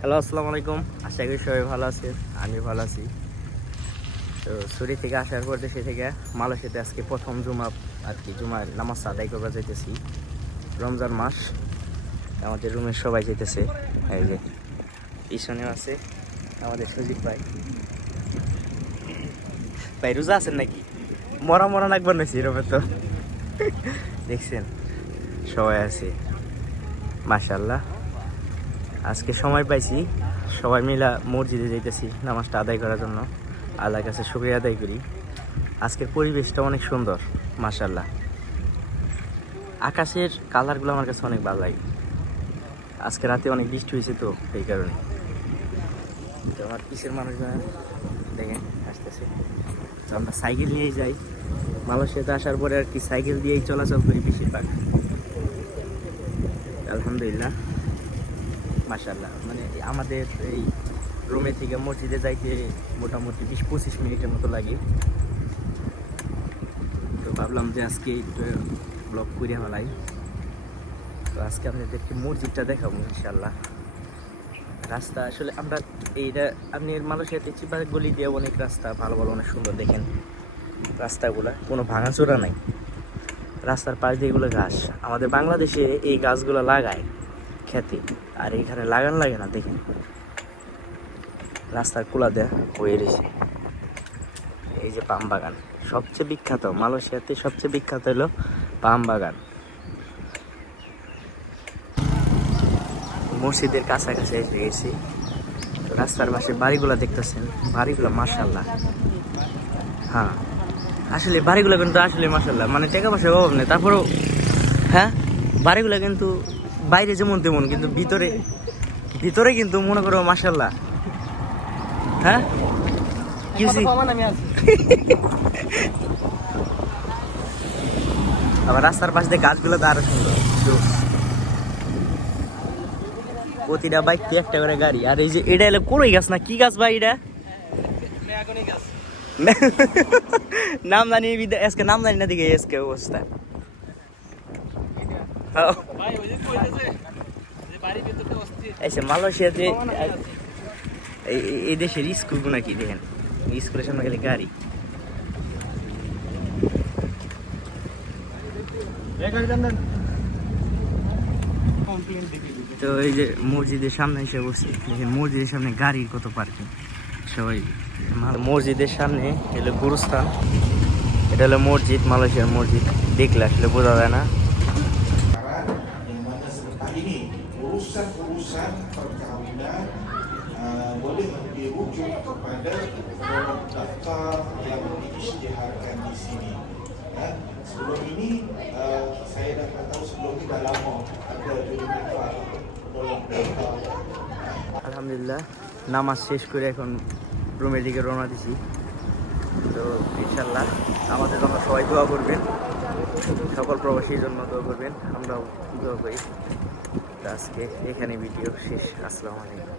Hello, আসসালামু আলাইকুম। আশা করি সবাই ভালো আছে, আমি ভালো আছি। তো ছুটি থেকে আসার পর দেশে থেকে মালয়েশিয়াতে আজকে প্রথম জুমা আর কি জুমার নামাজ আদায় করবার যাইতেছি। রমজান মাস, আমাদের রুমের সবাই যেতেছে। এই যে পিছনেও আছে আমাদের সুজিত ভাই। ভাই রোজা আছেন নাকি? মরা মরা লাগবার নইছি রুমে তো দেখছেন সবাই আছে মাশাআল্লাহ। আজকে সময় পাইছি, সবাই মিলা মসজিদে যাইতেছি নামাজটা আদায় করার জন্য। আল্লাহর কাছে শুকরিয়া আদায় করি। আজকের পরিবেশটা অনেক সুন্দর মাশাআল্লাহ। আকাশের কালারগুলো আমার কাছে অনেক ভালো লাগে। আজকে রাতে অনেক বৃষ্টি হয়েছে তো এই কারণে। তো আমার পিছের মানুষজন দেখেন আসতেছে। তো আমরা সাইকেল নিয়েই যাই মালয়েশিয়াতে আসার পরে আর কি, সাইকেল দিয়েই চলাচল করি বেশিরভাগ। আলহামদুলিল্লাহ মাশাআল্লাহ। মানে আমাদের এই রুমে থেকে মসজিদে যাইতে মোটামুটি 20-25 মিনিটের মতো লাগে। তো ভাবলাম যে আজকে একটু ব্লগ করে ফেলাই। তো আজকে আপনাদেরকে মসজিদটা দেখাবো ইনশাল্লাহ। রাস্তা আসলে আমরা এইটা আপনি মালয়েশিয়াতে চিপা গলি দিয়ে অনেক রাস্তা ভালো ভালো অনেক সুন্দর দেখেন। রাস্তাগুলা কোনো ভাঙাচোরা নাই, রাস্তার পাশ দিয়ে এগুলো ঘাস। আমাদের বাংলাদেশে এই গাছগুলো লাগায় খেতে, আর এইখানে লাগান লাগে না। দেখেন রাস্তার কুলা দেয়া হয়ে রয়েছে। এই যে পাম বাগান সবচেয়ে বিখ্যাত, মালয়েশিয়াতে সবচেয়ে বিখ্যাত হলো পাম বাগান। মসজিদের কাছাকাছি এসে গেছি। তো রাস্তার পাশে বাড়িগুলো দেখতেছেন, বাড়িগুলো মাশাআল্লাহ। হ্যাঁ আসলে বাড়িগুলো কিন্তু আসলে মাশাআল্লাহ, মানে টাকা পয়সার অভাব নেই। তারপরেও হ্যাঁ বাড়িগুলো কিন্তু বাইরে যেমন তেমন, কিন্তু ভিতরে ভিতরে কিন্তু মনে করো মাশাআল্লাহ। হ্যাঁ কি আবার রাস্তার পাশে দিয়ে গাছগুলো তো আরো সুন্দর। প্রতিটা বাইকতে একটা করে গাড়ি। আর এই যে এটা হলো কই গাছ না কি গাছ ভাই? এটা নাম জানি আজকে, নাম জানি না দিকে আজকে অবস্থা। মালয়েশিয়াতে এই দেশের স্কুল নাকি দেখেন, স্কুলের সামনে গেলে গাড়ি। তো এই যে মসজিদের সামনে এসে বসছি, দেখেন মসজিদের সামনে গাড়ির কত পার্কিং। সবাই মসজিদের সামনে এলো গুরুস্থান। এটা হলো মসজিদ, মালয়েশিয়ার মসজিদ। দেখলে আসলে বোঝা যায় না। yang mana selepas ini urusan-urusan perkahwinan boleh dirujuk kepada daftar yang diisytiharkan di sini. Sebelum ini saya dapat tahu sebelum ini dah lama ada jurumikah dalam daftar. আলহামদুলিল্লাহ নামাজ শেষ করে এখন রুমের দিকে রওনা দিছি। তো ইনশাল্লাহ আমাদের জন্য সবাই দোয়া করবেন, সকল প্রবাসীর জন্য দোয়া করবেন, আমরাও দোয়া করি। তো আজকে এখানে ভিডিও শেষ। আসসালামু আলাইকুম।